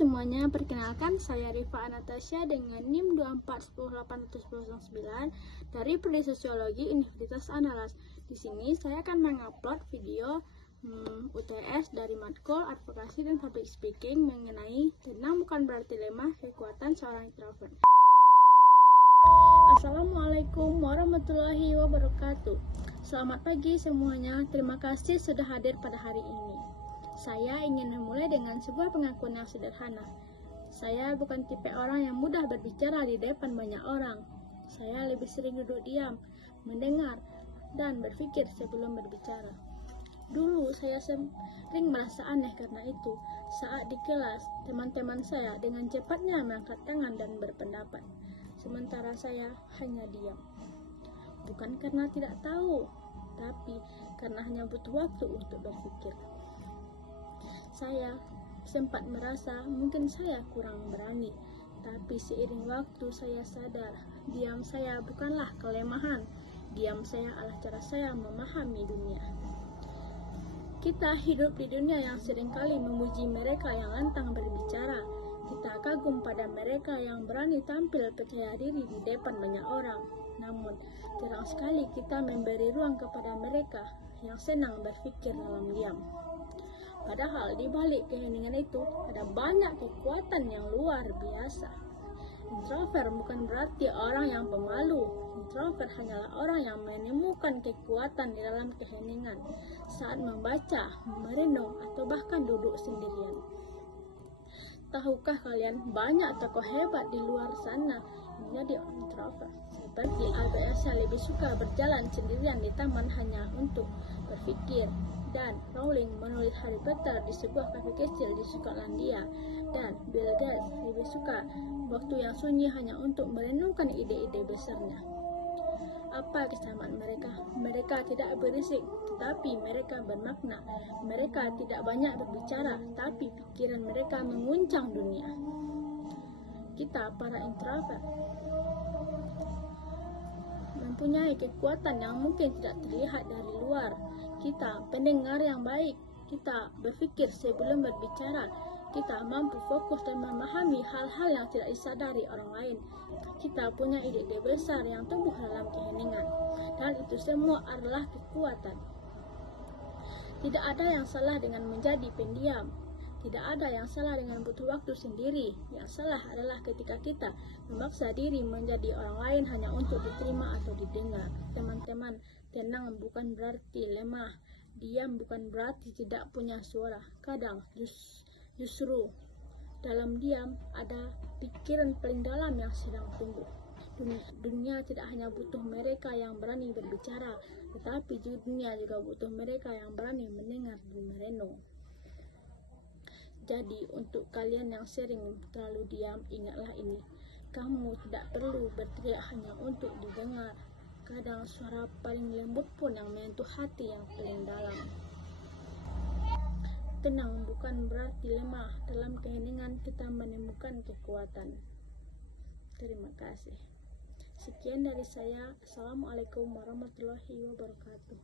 semuanya, perkenalkan saya Rifa Anastasia dengan NIM 2410809 dari Prodi Sosiologi Universitas Andalas. Di sini saya akan mengupload video UTS dari matkul advokasi dan public speaking mengenai tenang bukan berarti lemah, kekuatan seorang introvert. Assalamualaikum warahmatullahi wabarakatuh. Selamat pagi semuanya, terima kasih sudah hadir pada hari ini. Saya ingin memulai dengan sebuah pengakuan yang sederhana. Saya bukan tipe orang yang mudah berbicara di depan banyak orang. Saya lebih sering duduk diam, mendengar, dan berpikir sebelum berbicara. Dulu saya sering merasa aneh karena itu. Saat di kelas, teman-teman saya dengan cepatnya mengangkat tangan dan berpendapat. Sementara saya hanya diam. Bukan karena tidak tahu, tapi karena hanya butuh waktu untuk berpikir. Saya sempat merasa mungkin saya kurang berani, tapi seiring waktu saya sadar, diam saya bukanlah kelemahan. Diam saya adalah cara saya memahami dunia. Kita hidup di dunia yang seringkali memuji mereka yang lantang berbicara. Kita kagum pada mereka yang berani tampil percaya diri di depan banyak orang. Namun, jarang sekali kita memberi ruang kepada mereka yang senang berpikir dalam diam. Padahal di balik keheningan itu ada banyak kekuatan yang luar biasa. Introvert bukan berarti orang yang pemalu. Introvert hanyalah orang yang menemukan kekuatan di dalam keheningan saat membaca, merenung, atau bahkan duduk sendirian. Tahukah kalian banyak tokoh hebat di luar sana yang menjadi introvert? Seperti Albert Einstein lebih suka berjalan sendirian di taman hanya untuk berpikir, dan Rowling menulis Harry Potter di sebuah kafe kecil di Skotlandia, dan Bill Gates lebih suka waktu yang sunyi hanya untuk merenungkan ide-ide besarnya. Apa kesamaan mereka? Mereka tidak berisik, tetapi mereka bermakna. Mereka tidak banyak berbicara, tapi pikiran mereka menguncang dunia. Kita para introvert mempunyai kekuatan yang mungkin tidak terlihat dari luar. Kita pendengar yang baik, kita berpikir sebelum berbicara, kita mampu fokus dan memahami hal-hal yang tidak disadari orang lain. Kita punya ide-ide besar yang tumbuh dalam keheningan, dan itu semua adalah kekuatan. Tidak ada yang salah dengan menjadi pendiam. Tidak ada yang salah dengan butuh waktu sendiri. Yang salah adalah ketika kita memaksa diri menjadi orang lain hanya untuk diterima atau didengar. Teman-teman, tenang bukan berarti lemah. Diam bukan berarti tidak punya suara. Kadang justru dalam diam ada pikiran paling dalam yang sedang tumbuh. Dunia tidak hanya butuh mereka yang berani berbicara, tetapi dunia juga butuh mereka yang berani mendengar dan merenung. Jadi, untuk kalian yang sering terlalu diam, ingatlah ini. Kamu tidak perlu berteriak hanya untuk didengar. Kadang suara paling lembut pun yang menyentuh hati yang paling dalam. Tenang bukan berarti lemah. Dalam keheningan kita menemukan kekuatan. Terima kasih. Sekian dari saya. Assalamualaikum warahmatullahi wabarakatuh.